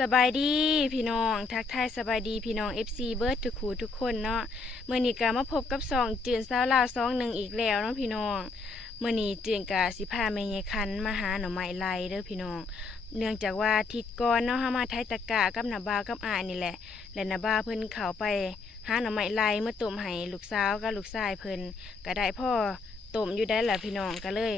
สบายดีพี่น้องทักทายสบายดีพี่น้อง FC เบิร์ดทุกคูทุกคนเนาะเมื่อนี้ก็มาพบกับสองจืนสาวลาวสองหนึ่งอีกแล้วเนาะพี่น้องเมื่อนี้จืนกะสิพาแม่ยคันมาหาหน่อไม้ไล่เด้อพี่น้อง เนื่องจากว่าทิศก่อนเนาะฮามาไทยตะกะกับนาบากับอายนี่แหละ และนาบาเพิ่นเขาไปหาหน่อไม้ไล่เมื่อต้มให้ลูกสาวกับลูกชายเพิ่นก็ได้พ่อต้มอยู่ได้แหละพี่น้องก็เลย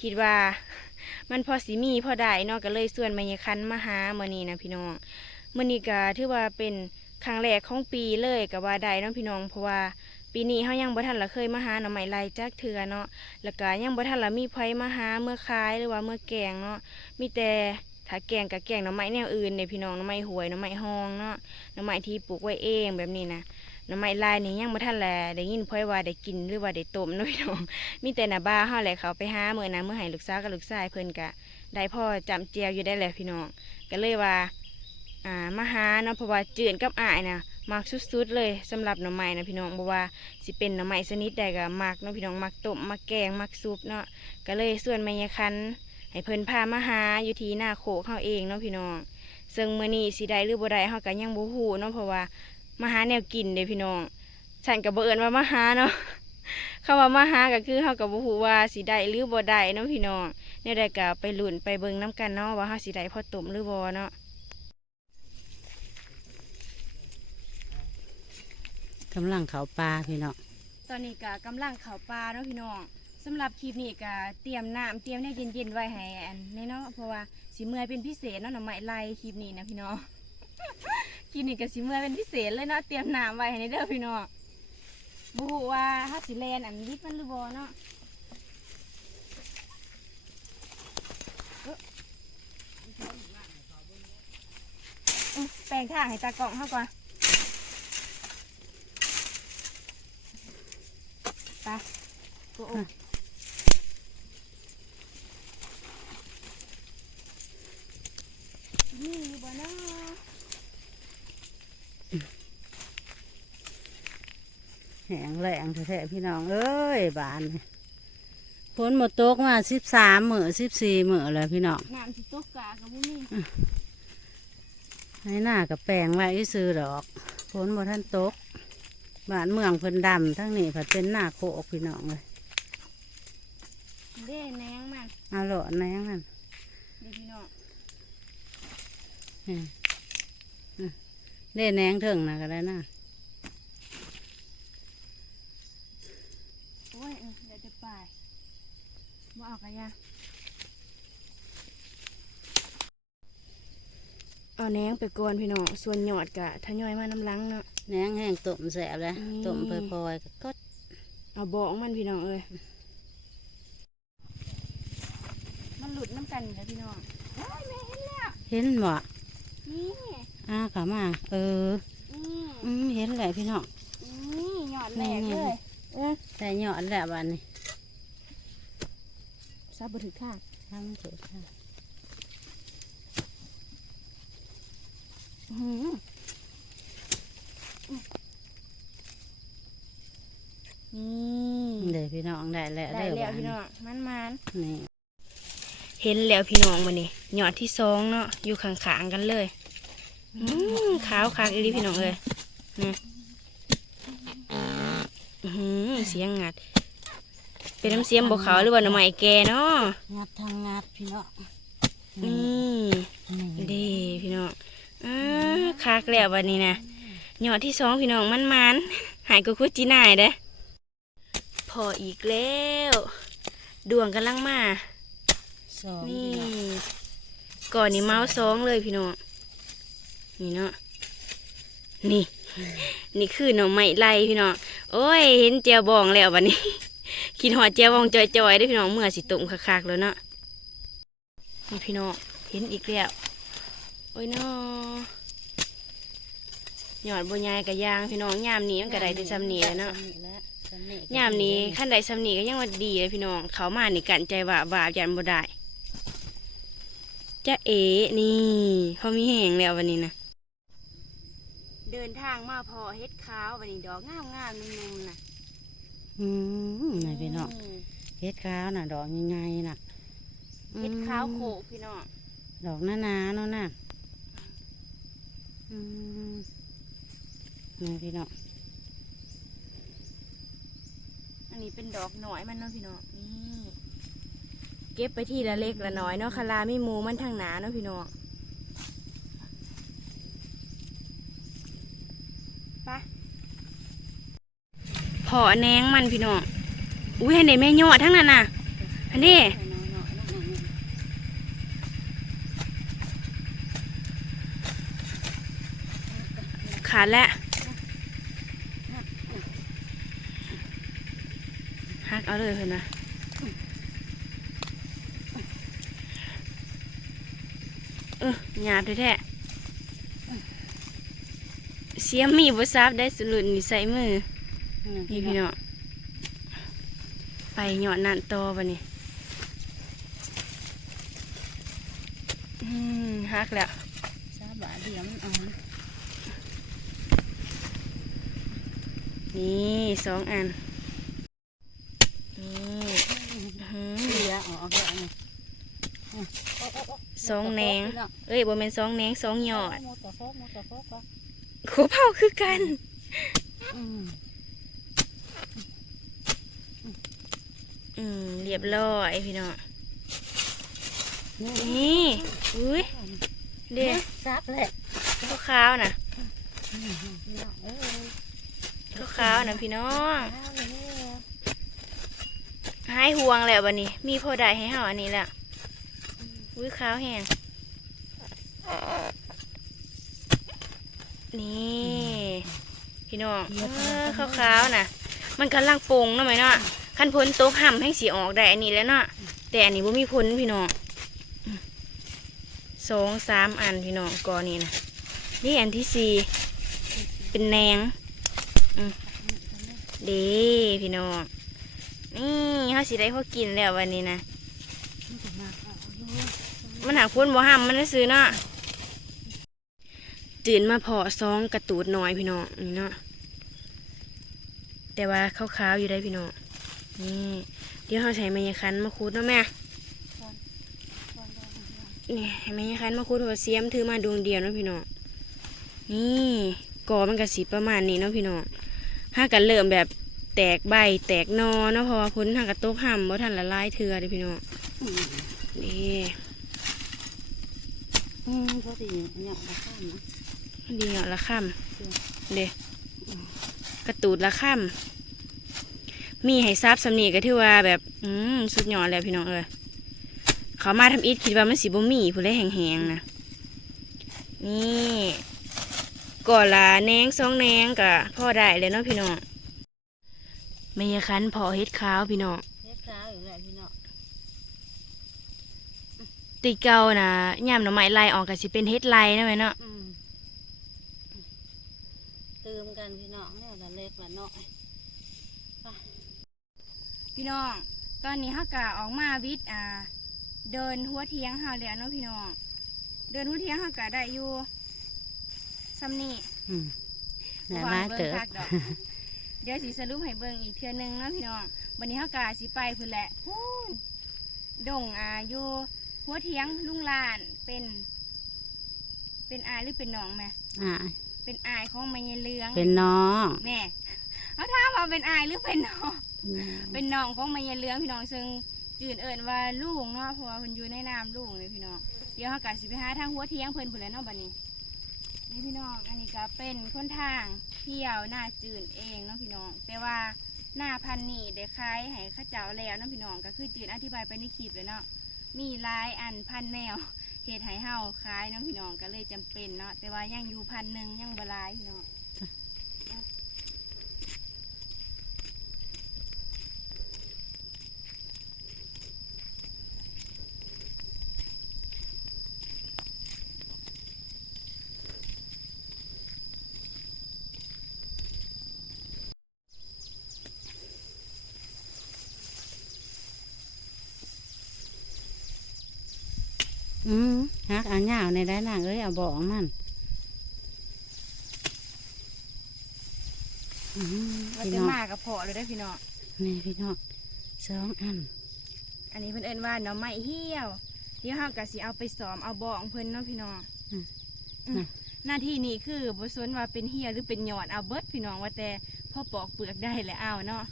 คิดว่า มันพอสีมีพอได้เนาะก็เลยส่วนแม่ยายคันมาหามื่อนี้นะพี่น้องมื่อนี้ก็ถือว่าเป็นครั้งแรกของปีเลยก็ว่าได้เนาะพี่น้องเพราะว่าปีนี้เฮายังบ่ทันละเคยมาหาหน่อไม้ไล่จักเทื่อเนาะแล้วก็ยังบ่ทันละมีไผมาหาเมื่อคายหรือว่าเมื่อแกงเนาะมีแต่ถ้าแกงกับแกงหน่อไม้แนวอื่นเนี่ยพี่น้องหน่อไม้หวยหน่อไม้ฮองเนาะหน่อไม้ที่ปลูกไว้เองแบบนี้นะ น่อไม้ลายนี่ยังบ่ทันแลได้ยินเพิ่นว่าได้กินหรือว่าได้ต้มนาะพี่น้องมีแต่หน้าบ้าเฮาแหละเขาไปหาเมื่อนั้นเมื่อให้ลูกสาวกับลูกชายเพิ่นกะได้พ่อจำเจียวอยู่ได้แหละพี่น้องก็เลยว่าอ่ามาหาเนาะเพราะว่าจืดกับอายนะมักสุดๆเลยสำหรับหน่อไม้นะพี่น้องบอกว่าสิเป็นหน่อไม้ชนิดใดก็มักเนาะพี่น้องมักต้มมักแกงมักซุปเนาะก็เลยส่วนแม่ยคันให้เพิ่นพามาหาอยู่ที่หน้าโคกเฮาเองเนาะพี่น้องซึ่งมื้อนี้สิได้หรือบ่ได้เฮาก็ยังบ่ฮู้เนาะเพราะว่า มาหาแนวกินเด้พี่น้องฉันก็บ่เอิ้นว่ามาหาเนาะคำว่ามาหาก็คือเฮากับบ่ฮู้ว่าสิได้หรือบ่ได้เนาะพี่น้องแนวใดก็ไปลุ้นไปเบิ่งนํกันเนาะว่าเฮาสิได้พอตุ่มหรือบ่เนาะกำลังเขาปลาพี่น้องตอนนี้ก็กำลังเข้าป่าเนาะพี่น้องสำหรับคลิปนี้ก็เตรียมน้ำเตรียมแนวเย็นๆไว้ให้อันนี้เนาะเพราะว่าสิเมื่อยเป็นพิเศษเนาะหน่อไม้ไล่คลิปนี้นะพี่น้อง คลิปนี้ก็สิเมื่อยเป็นพิเศษเลยเนาะเตรียมน้ำไว้ให้ในเด้อพี่น้องบฮูว่าเฮาสิแลนอันวิทย์มันหรือบ่เนาะอืมแปลงทางให้ตากล่องเขาก่อนไปโอ้โอ้นี่อยู่บ่เนาะ แหงแหลงแท้ๆพี่น้อง เอ้ยบานนี่ฝนหมดตกมาสิบสามมือสิบสี่มือเลยพี่น้องน้ำที่ตกกะกับบุนี่ให้หน้ากับแปลงไว้ซื้อดอกฝนหมดท่านตกบ้านเมืองเพิ่นดำทั้งนี้ผัดเป็นหน้าโคกพี่น้องเลยเด้แนงมันเอาโหลดแนงนั่นดีพี่น้องอืมอืมได้แหนงเถิงนะก็ได้นะ โอ้ยเออเดี๋ยวจะ ไปบ่เอากระยาเอาแหนงไปก่อนพี่น้องส่วนหยอดกะทยอยมาน้ำหลังเนาะ แหนงแห้งต้มแสบเลยอืม ต้มพลอยๆก็กดเอาบอกมันพี่น้องเอ้ยมันหลุดน้ำกันแล้วพี่น้องเฮ้ยแม่เห็นแล้วเห็นบ่นี่อ้าขามา เอออืมอืมเห็นแหละพี่น้อง นี่หยอดแหลกนี่เลย เออแต่หยอดแล้วบ้านนี้ ซับบถือข้างทำถูกค่ะอื้อหือนี่เดี๋ยวพี่น้องได้แล้วได้เด้อแล้วบ้านพี่นี้น้องมันมันนี่เห็นแล้วพี่น้องมานี่หยอดที่สองเนาะอยู่ข้างๆกันเลยอืมขาวคักอีหลีพี่น้องเอ้ยนี่อื้อหือเสียงงัด เป็นน้ำเสียงบกขาวหรือว่าหน่อไม้แก่เนาะงัดทางงัดพี่น้องนี่นี่เดีพี่น้องอ่าคักแล้ววันนี้นะหยอดที่สองพี่น้องมันมันๆหายก็คุดจีนายเด้อพออีกแล้วดวงกำลังมาสองนี่พี่น้องก่อนนี้เมาส์สองเลยพี่น้องนี่เนาะนี่ นี่คือหน่อไม้ไล่พี่น้องโอ้ย เห็นเจียวบองแล้ววันนี้ คิดหอดเจียวองจอยๆได้พี่น้องเมื่อสิตุ่มคักๆแล้วเนาะนี่พี่น้องเห็นอีกแล้วโอ้ยเนาะหยอดบัวใหญ่กับยางพี่น้องยามนี้มันก็ได้แต่ซ้ำนี้แล้วเนาะยามนี้ขั้นใดซ้ำนี้ก็ยังว่าดีเลยพี่น้องเขามานี่กันใจว่าบาปยันบ่ได้จะเอ๋นี่เขามีแหงแล้ววันนี้นะเดินทางมาพอเฮ็ดขาววันนี้ดอกงามงามนุ่มๆนะ อืมนี่พี่น้องเฮ็ดขาวน่ะ ดอกยังไงน่ะเฮ็ดขาวโขกพี่น้องดอกหน้าๆเนาะน่ะอืมนี่พี่น้องอันนี้เป็นดอกหน่อยมันเนาะพี่น้องนี่เก็บไปทีละเล็กละน้อยเนาะคาราไม่มูมันทางหนาเนาะพี่น้องไปพ อแหนงมันพี่น้อง อุ้ยอันนี้แม่ยอดทั้งนั้นน่ะ อันนี้ขาดแล้วฮักเอาเลยเพื่อนนะเออหยาบแท้ๆเสียมมีบ่ซับได้สลุดนิสัยมือ นี่พี่น้องไปหยอดนั่นต่อปะนี่อืมฮักแล้วซาบะเดียวมันอ่อนนี่สองอัน นี่อื้อหือเดียวออกแล้วนี่สองแหนง เอ้ยบ่แม่นสองแหนงสองหยอดหมดแต่โฟกหมดแต่โฟกก็โคเผาคือกัน อืม อืมเรียบร้อยพี่น้องนี่นี่อุ้ยเด็กซับแหละขาวๆน่ะอืมพี่น้องเอ้ยขาวๆน่ะพี่น้องเอาเลยหายห่วงแล้วบัดนี้ มีพอได้ให้เฮาอันนี้แล้วอุ้ยขาวแห้งนี่พี่น้องเออขาวๆน่ะมันกำลังปรุงเนาะไหมเนาะ คันพ้นโตกห่ำให้สีออกได้อันนี้แล้วเนาะแต่อันนี้บ่มีพ้นพี่น้องสองสามอันพี่น้องกอนี้นะนี่อันที่สี่เป็นแหนงเดีพี่น้องนี่เขาสิได้พอกินแล้ววันนี้นะมันหาพ้นบ่ห่ำมันได้ซื้อเนาะตื่นมาพาะซองกระตูดน้อยพี่น้องนี่เนาะแต่ว่าขาวๆอยู่ได้พี่น้อง นี่เดี๋ยวเขาใช้ไม้คันมาคูดเนาะแม่นี่ให้แม่ยัคันมาคูดหัวเสียมถือมาดวงเดียวเนาะพี่น้องนี่กอมันกระสีประมาณนี้เนาะพี่น้องห้ากันเริ่มแบบแตกใบแตกนอเนาะเพราะว่าพ้นทางกระโตกห่ำบ่ทันละลายเถื่อเด้อพี่น้องอืมนี่อืมพอดีเหยาะมาข้ามนะดีเนาะละค่ำเด้กระตูดละค่ำมี ให้ซับสำนีก็ถือว่าแบบ อืมสุดยอดแล้วพี่น้องเอ้ยเขามาทำอิฐคิดว่ามันสีบ่มีผู้ใดแห้งๆนะนี่ก่อนละแหนงสองแหนงก็พอได้เลยเนาะพี่น้องไม่ยาคันพอเฮ็ดขาวพี่น้องเฮ็ดข้าวอยู่แล้วพี่น้องตีเก่านะย่ำหน่อไม้ไล่ออกก็สิเป็นเฮ็ดไล่นะแม่เนาะอืมเติมกันพี่น้องเนี่ยละเล็กละน้อย พี่น้อง ตอนนี้เฮากะออกมาวิทย์อ่า เดินหัวเทียงเฮาแล้วเนาะพี่น้อง เดินหัวเทียงเฮากะได้อยู่ซ้ำนี่อืมแต่บ่มาบิ่งเติบคักดอกเดี๋ยวสิสรุปให้เบิ่งอีกเทื่อนึงเนาะพี่น้องวันนี้เฮากะสิไปพุ่นแหละพูนดงอ่าอยู่หัวเทียงลุงลานเป็น เป็นอายหรือเป็นน้องแม่อ่าเป็นอายของแม่ยายเลือง เป็นน้องแม่เขาถามว่าเป็นอายหรือเป็นน้อง เป็นน้องของแม่ยายเลืองพี่น้องซึ่งจืนเอิญว่าลูกเนาะเพราะว่าเพิ่นอยู่ในน้ำลูกเลยพี่น้องเดี๋ยวเฮากะสิไปหาทางหัวเทียงเพิ่นพุ่นแหล้วเนาะบัดนี้ นี่พี่น้องอันนี้ก็เป็นคนทางเที่ยวหน้าจืนเองเนาะพี่น้อง แต่ว่าหน้าพันนี่ได้ายให้เข้าเจ้าแล้วเนาะพี่น้องก็คือจืนอธิบายไปในคลิปเลยเนาะมีหลายอันพันแนวเฮ็ดให้เฮาขายเนาะพี่น้องก็เลยจำเป็นเนาะแต่ว่ายังอยู่พันหนึ่งยังบ่หลายพี่น้อง อืมฮักเอาเหงาในได้นางเอ้ยเอาบอกมันอืมว่าพี่จะน้องมากับพอเลยได้อพี่น้องนี่พี่น้องสองอัน อันนี้เพิ่นเอิ้นว่าหน่อไม้เหี่ยว เดี๋ยวเฮาก็สิเอาไปซ้อมเอาบ่องเพิ่นเนาะพี่น้องอืมหน้าที่นี้คือบสนว่าเป็นเหียหรือเป็นหยอดเอาเบิดพี่น้องว่าแต่พอปอกเปลือกได้แล้วเอาเนาะ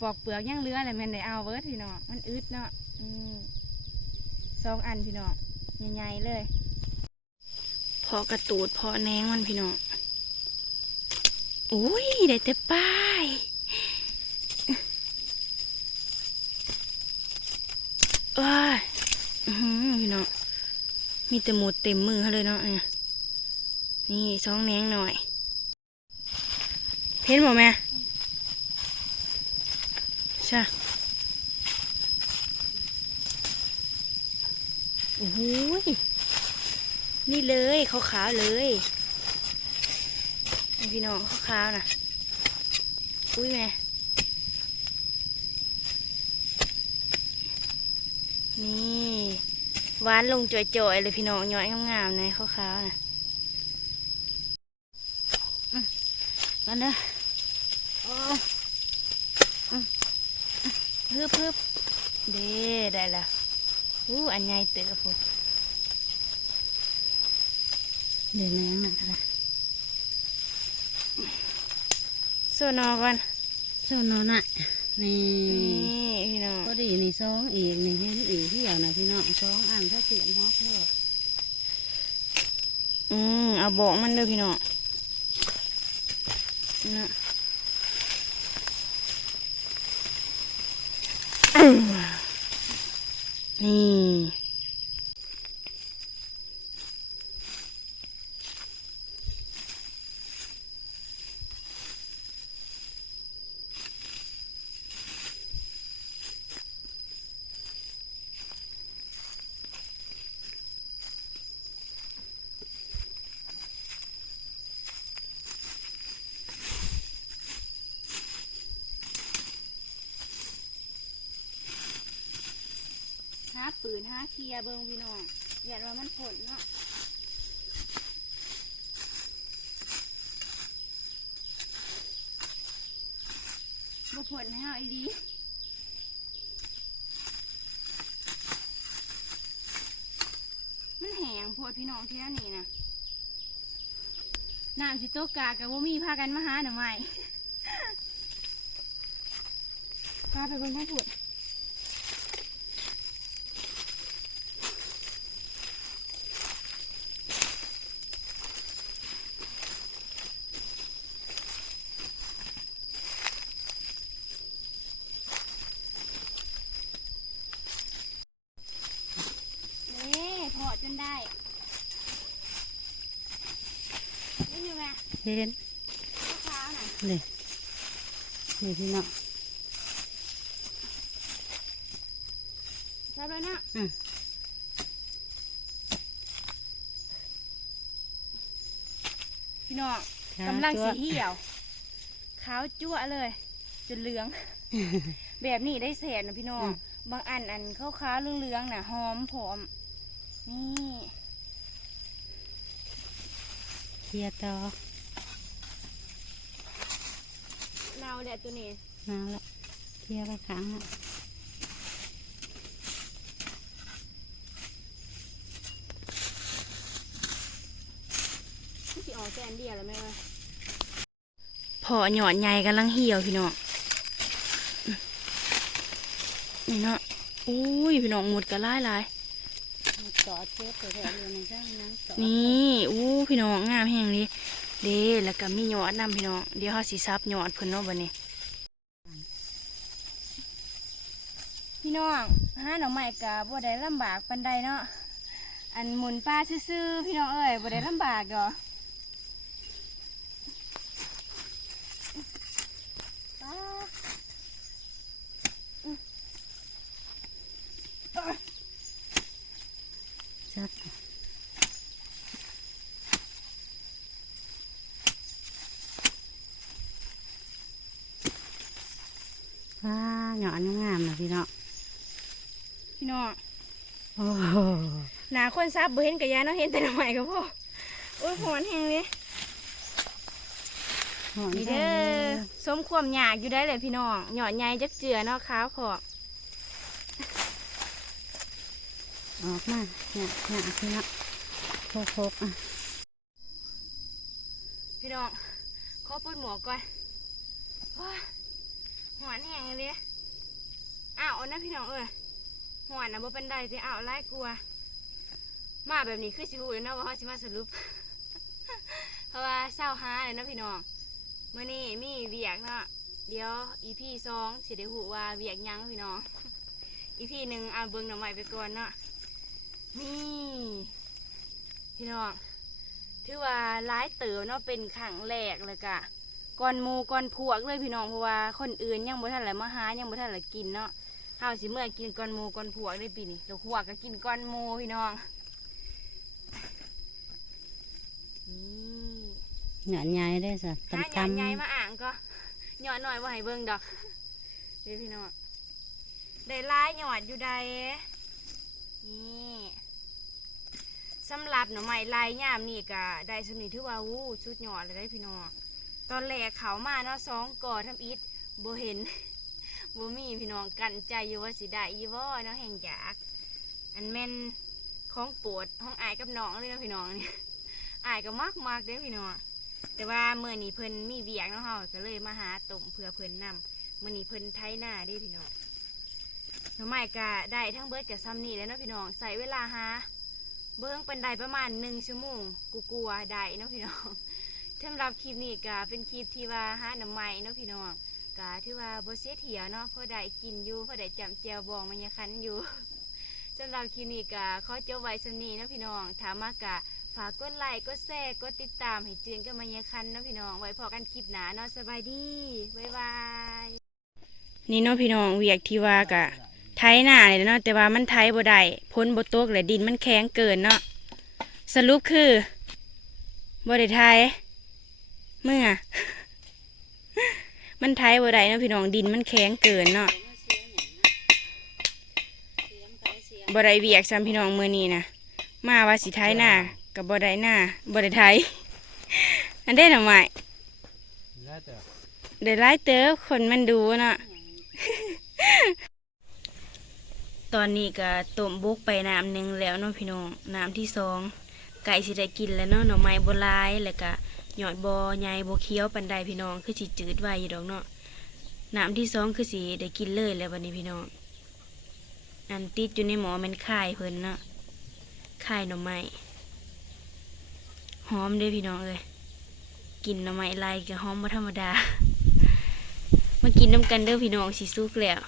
ปอกเปลือกยังเหลืออะไรแม่นได้เอาเบิดพี่น้องมันอึดเนาะอืมสองอันพี่น้อง ใหญ่ๆเลย พอกระตูดพอแนงมันพี่น้องอุ้ยได้แต่ป้ายเอ้ยอื้อหือพี่น้องมีแต่หมดเต็มมือเขาเลยเนาะนี่ยนี่สองแนงหน่อย เพ้นบอกแม่ใช่ โอ้โหนี่เลยขาวๆเลยพี่น้องขาวๆนะอุ้ยแม่นี่หวานลงจ่อยๆเลยพี่น้องย้อยงามๆเลยขาวๆนะกันเด้อฮึบฮึบเด้ได้และ อู้อันใหญ่เต๋อพูนเดี๋ยวแหนงน่ะค่ะโซนอก่อนโซนอนน่ะนี่นี่พี่น้องพอดีนี่สองอีกนี่เห็นอีกที่เดียวนะพี่น้องสองอันถ้าเตียนฮอกเลิกอืมเอาบอกมันเด้อพี่น้องนะนี่ห้าปืนห้าเคลียเบิงพี่น้องอย่าว่ามันผลเนาะบ่ผลให้เฮาอีดีมันแห้งโพดพี่น้องที่นั่นนี่นะน้ำสิโตกากับว่ามีพากันมาหาหน่อไม้พาไปบนท่ผุด นี่ ถอดจนได้นี่อยู่ไหมเห็นลูกค้าน่ะนี่นี่พี่น้องจับแล้วนะอืมพี่น้องขากำลังจั๊สีวเหี่ยวขาวจั่วเลย จนเหลือง แบบนี้ได้แสนนะพี่น้องบางอันอันขาวๆเหลืองๆน่ะหอมผอม นี่เคลียร์ต่อเราแหละตัวนี้มาละเคลียร์ไปครั้งละที่ออกแกนเดียวแล้วไหมวะพอหยอดใหญ่กำลังเหี่ยวพี่น้องนี่เนาะอุ้ยพี่น้องหมดกันหลายหลายมา ต่อเทปตัวแถวเดียวในจ้างนั้นต่อๆนี่อู้พี่น้องงามแห่งนี้เด้แล้วก็มีหยอดนำพี่น้องเดี๋ยวเขาสิซับหยอดเพิ่นเนาะบัดนี้ พี่น้องหาหน่อไม้กะบ่ได้ลำบากปานใดเนาะอันหมุนป้าซื่อๆพี่น้องเอ้ยบ่ได้ลำบากดอก จับว้าหยอนงามๆนะพี่น้องพี่น้องโอ้โหหนาคนซับบ่เห็นกะยาเนาะเห็นแต่หน่อไม้ก็พอโอ้ยหอนแห้งเลยหอนนี่ได้เด้เลอยสมความอยากอยู่ได้เลยพี่น้องหยอดใหญ่จักเจือเนาะขาวขอบ ออกมาเนี่ยเนี่ยพี่น้องโคกๆอะ พี่น้องขอปิดหมวกก่อนว้าหอนแห้งเลยอ้าวนะพี่น้องเอ้ยหอนนะบ่เป็นไรแต่อ้าวไล่กลัว มาแบบนี้คือสิหูเลยนาะว่าเขาสิมาสรุป เพราะว่าเศร้าหาเลยนาะพี่น้องเมื่อนี้มีเวียกเนาะเดี๋ยวอีพีสองสิได้หูว่าเวียกยังพี่น้องอีพีหนึ่งเอาเบิ้งหน่อไม้ไปก่อนเนาะ นี่ พี่น้อง ถือว่าร้ายเติบเนาะเป็นขังแรกเลยกะก่อนหมูก่อนพวกเลยพี่น้องเพราะว่าคนอื่นยังบ่ทันไหลมาหายังบ่ทันไหลกินเนาะเฮาสิเมื่อกินก่อนหมูก่อนพวกได้ปีนี้แล้วพวกก็กินก่อนหมูพี่น้องนี่หยอดใหญ่ได้สะหาหกำยอดใหญ่กำมาอ่างก็หยอดหน่อยว่าให้เบิ่งดอกเดี๋ยวพี่น้องได้หลายหยอดอยู่ใดนี่ สำหรับหน่อไม้ลายยามนี่ก็ได้สำนีถือว่าวู้ชุดหยอดเลยได้พี่น้องตอนแรกเขามาเนาะสองก่อทำอิฐบ่เห็นโบมีพี่น้องกันใจอยู่ว่าสิได้อีบ่เนาะแห่งจากอันแม่นของปรดห้องอายกับน้องเลยเนาะพี่น้องนี่อายก็มักมากเด้พี่น้องแต่ว่าเมื่อนี้เพิ่นมีเวียกเนาะเฮาก็เลยมาหาต้มเพื่อเพิ่นนำมื่อนี้เพิ่นไถหน้าเด้พี่น้องหน่อไม้ก็ได้ทั้งเบิดกับซ้ำนี่แล้วเนาะพี่น้องใส่เวลาหา เบิ้งเป็นได้ประมาณหนึ่งชั่วโมงกูกลัวได้เนาะพี่น้องสำหรับคลิปนี้ก็เป็นคลิปที่ว่าหาหน่อไม้เนาะพี่น้องก็ถือว่าบ่เสียเถียเนาะเพอได้กินอยู่เพอได้จำแจวบองมันยังคันอยู่สำหรับคลิปนี้ก็ขอจบไว้สำนี้เนาะพี่น้องถามมากะฝากกดไลค์กดแชร์กดติดตามให้เจืนกันมาเยอะคันเนาะพี่น้อง ไว้พอกันคลิปหนาเนาะสบายดี บ๊ายบาย นี่เนาะพี่น้องเวียกที่ว่ากะ ไทยหน้าเลยเนาะแต่ว่ามันไทยบ่ได้พ้นบ่ตกและดินมันแข็งเกินเนาะสรุปคือบ่ได้ไทยเมื่อ มันไทยบ่ได้เนาะพี่น้องดินมันแข็งเกินเนาะบ่ได้เวียกซ้ำพี่น้องมื้อนี้นะมาว่าสิไทยหน้ากับบ่ได้หน้าบ่ได้ไทยอันได้ทำไมแล้วแต่ได้ไล่เติบคนมันดูเนาะ ตอนนี้ก็ต้มบุกไปน้ำหนึ่งแล้วเนาะพี่น้องน้ำที่สองไก่สิได้กินแล้วเนาะหน่อไม้โบรายแล้วก็หยอดบอใหญ่บเคี้ยวปันไดพี่น้องคือสิจืดไว้อยู่ดอกเนาะน้ำที่สองคือสิได้กินเลยแล้ววันนี้พี่น้องอันติดอยู่ในหมอมันข่ายเพิ่นเนาะข่ายหน่อไม้หอมเด้พี่น้องเอ้ยกินหน่อไม้ลายก็หอมบ่ธรรมดามากินน้ำกันเด้อพี่น้องสิสุกแล้ว